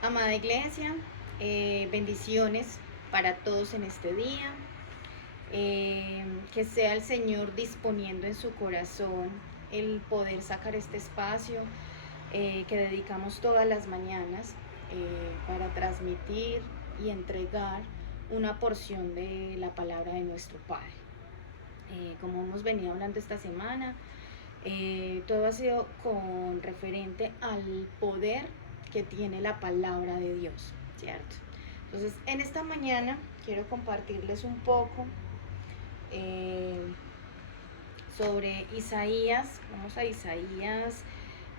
Amada Iglesia, bendiciones para todos en este día. Que sea el Señor disponiendo en su corazón el poder sacar este espacio que dedicamos todas las mañanas para transmitir y entregar una porción de la palabra de nuestro Padre. Como hemos venido hablando esta semana, todo ha sido con referente al poder que tiene la palabra de Dios, ¿cierto? Entonces, en esta mañana quiero compartirles un poco eh, sobre Isaías. Vamos a Isaías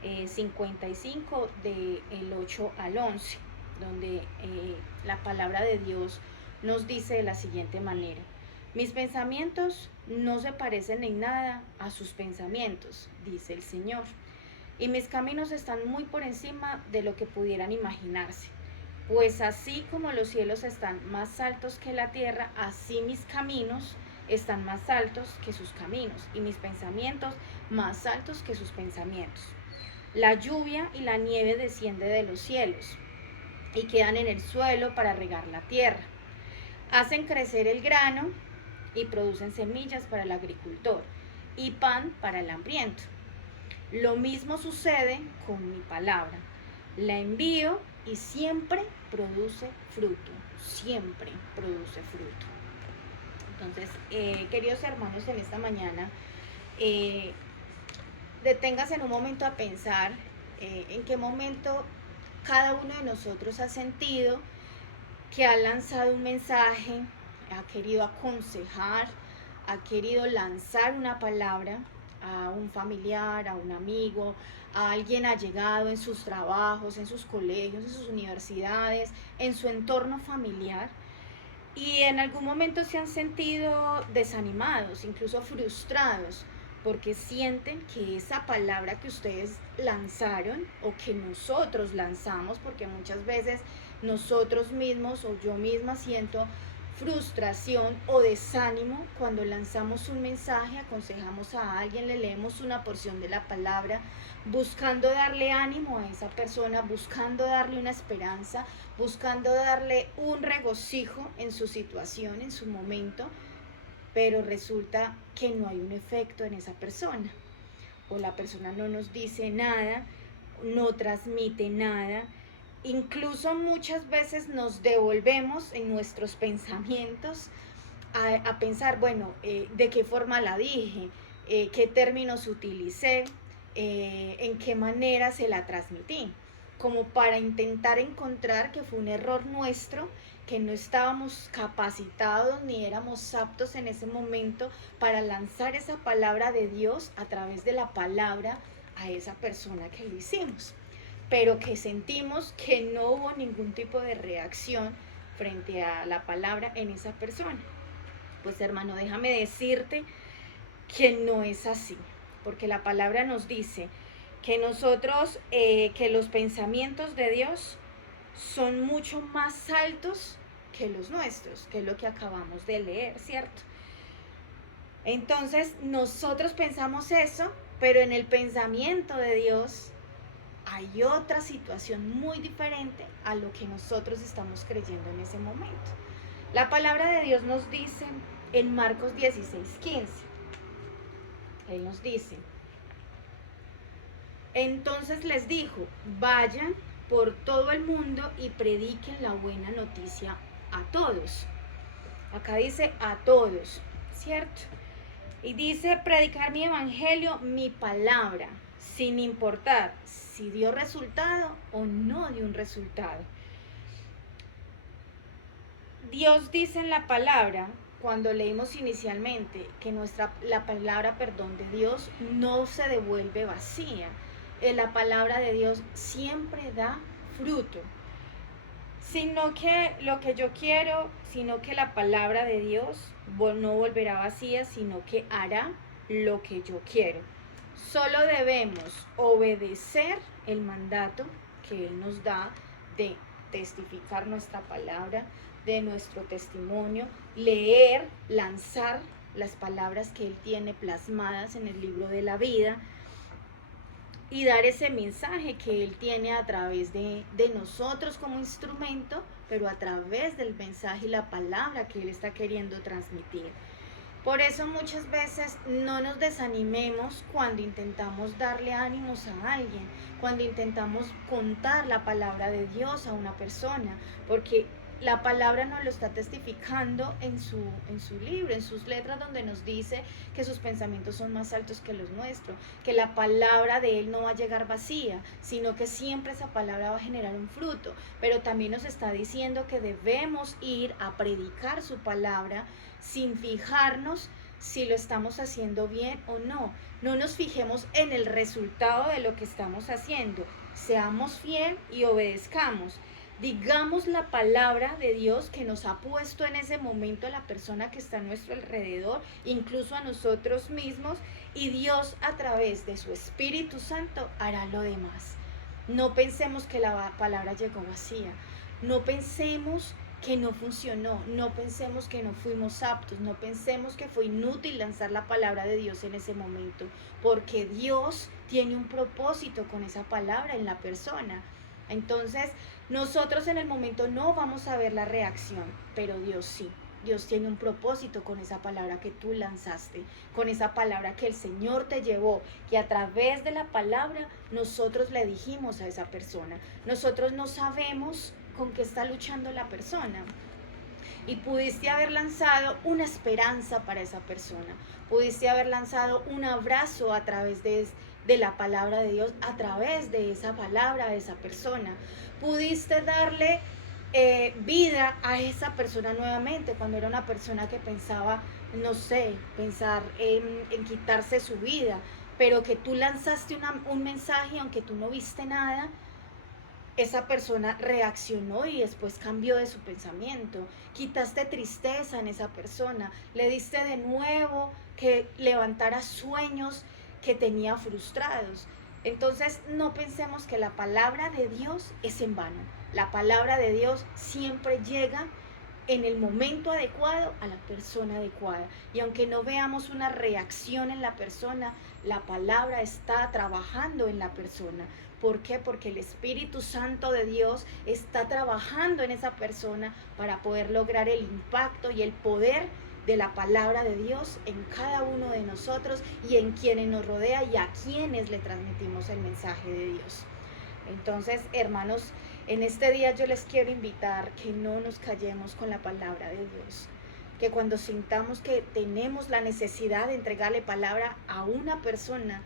55 del 8 al 11, donde la palabra de Dios nos dice de la siguiente manera: mis pensamientos no se parecen en nada a sus pensamientos, dice el Señor, y mis caminos están muy por encima de lo que pudieran imaginarse. Pues así como los cielos están más altos que la tierra, así mis caminos están más altos que sus caminos, y mis pensamientos más altos que sus pensamientos. La lluvia y la nieve desciende de los cielos y quedan en el suelo para regar la tierra. Hacen crecer el grano y producen semillas para el agricultor y pan para el hambriento. Lo mismo sucede con mi palabra. La envío y siempre produce fruto. Siempre produce fruto. Entonces, queridos hermanos, en esta mañana, deténgase en un momento a pensar en qué momento cada uno de nosotros ha sentido que ha lanzado un mensaje, ha querido aconsejar, ha querido lanzar una palabra a un familiar, a un amigo, a alguien allegado en sus trabajos, en sus colegios, en sus universidades, en su entorno familiar. Y en algún momento se han sentido desanimados, incluso frustrados, porque sienten que esa palabra que ustedes lanzaron o que nosotros lanzamos, porque muchas veces nosotros mismos o yo misma siento frustración o desánimo cuando lanzamos un mensaje, aconsejamos a alguien, le leemos una porción de la palabra, buscando darle ánimo a esa persona, buscando darle una esperanza, buscando darle un regocijo en su situación, en su momento, pero resulta que no hay un efecto en esa persona, o la persona no nos dice nada, no transmite nada. Incluso muchas veces nos devolvemos en nuestros pensamientos a pensar, bueno, de qué forma la dije, qué términos utilicé, en qué manera se la transmití, como para intentar encontrar que fue un error nuestro, que no estábamos capacitados ni éramos aptos en ese momento para lanzar esa palabra de Dios a través de la palabra a esa persona que lo hicimos, pero que sentimos que no hubo ningún tipo de reacción frente a la palabra en esa persona. Pues hermano, déjame decirte que no es así, porque la palabra nos dice que nosotros, que los pensamientos de Dios son mucho más altos que los nuestros, que es lo que acabamos de leer, ¿cierto? Entonces nosotros pensamos eso, pero en el pensamiento de Dios hay otra situación muy diferente a lo que nosotros estamos creyendo en ese momento. La palabra de Dios nos dice en Marcos 16:15, Él nos dice: entonces les dijo, vayan por todo el mundo y prediquen la buena noticia a todos. Acá dice a todos, ¿cierto? Y dice predicar mi evangelio, mi palabra, sin importar si dio resultado o no dio un resultado. Dios dice en la palabra, cuando leímos inicialmente, que la palabra, de Dios no se devuelve vacía. La palabra de Dios siempre da fruto. Sino que lo que yo quiero, sino que la palabra de Dios no volverá vacía, sino que hará lo que yo quiero. Solo debemos obedecer el mandato que Él nos da de testificar nuestra palabra, de nuestro testimonio, leer, lanzar las palabras que Él tiene plasmadas en el libro de la vida, y dar ese mensaje que Él tiene a través de nosotros como instrumento, pero a través del mensaje y la palabra que Él está queriendo transmitir. Por eso muchas veces no nos desanimemos cuando intentamos darle ánimos a alguien, cuando intentamos contar la palabra de Dios a una persona, porque la palabra nos lo está testificando en su libro, en sus letras, donde nos dice que sus pensamientos son más altos que los nuestros, que la palabra de Él no va a llegar vacía, sino que siempre esa palabra va a generar un fruto. Pero también nos está diciendo que debemos ir a predicar su palabra sin fijarnos si lo estamos haciendo bien o no. No nos fijemos en el resultado de lo que estamos haciendo. Seamos fiel y obedezcamos. Digamos la palabra de Dios que nos ha puesto en ese momento a la persona que está a nuestro alrededor, incluso a nosotros mismos, y Dios a través de su Espíritu Santo hará lo demás. No pensemos que la palabra llegó vacía. No pensemos que no funcionó, no pensemos que no fuimos aptos, no pensemos que fue inútil lanzar la palabra de Dios en ese momento, porque Dios tiene un propósito con esa palabra en la persona. Entonces, nosotros en el momento no vamos a ver la reacción, pero Dios sí. Dios tiene un propósito con esa palabra que tú lanzaste, con esa palabra que el Señor te llevó, que a través de la palabra nosotros le dijimos a esa persona. Nosotros no sabemos con qué está luchando la persona. Y pudiste haber lanzado una esperanza para esa persona. Pudiste haber lanzado un abrazo a través de la palabra de Dios, a través de esa palabra de esa persona. Pudiste darle vida a esa persona nuevamente, cuando era una persona que pensaba, no sé, pensar en quitarse su vida, pero que tú lanzaste un mensaje, aunque tú no viste nada, esa persona reaccionó y después cambió de su pensamiento. Quitaste tristeza en esa persona, le diste de nuevo que levantara sueños que tenía frustrados. Entonces no pensemos que la palabra de Dios es en vano. La palabra de Dios siempre llega en el momento adecuado a la persona adecuada. Y aunque no veamos una reacción en la persona, la palabra está trabajando en la persona. ¿Por qué? Porque el Espíritu Santo de Dios está trabajando en esa persona para poder lograr el impacto y el poder de la palabra de Dios en cada uno de nosotros y en quienes nos rodea y a quienes le transmitimos el mensaje de Dios. Entonces, hermanos, en este día yo les quiero invitar que no nos callemos con la palabra de Dios, que cuando sintamos que tenemos la necesidad de entregarle palabra a una persona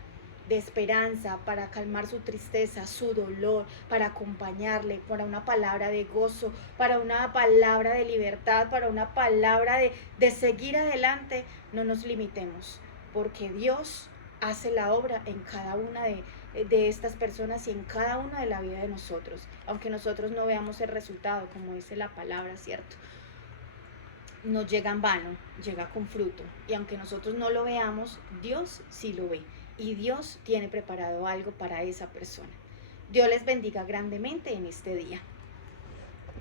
de esperanza, para calmar su tristeza, su dolor, para acompañarle, para una palabra de gozo, para una palabra de libertad, para una palabra de seguir adelante, no nos limitemos, porque Dios hace la obra en cada una de estas personas y en cada una de la vida de nosotros, aunque nosotros no veamos el resultado, como dice la palabra, ¿cierto? No llega en vano, llega con fruto, y aunque nosotros no lo veamos, Dios sí lo ve, y Dios tiene preparado algo para esa persona. Dios les bendiga grandemente en este día.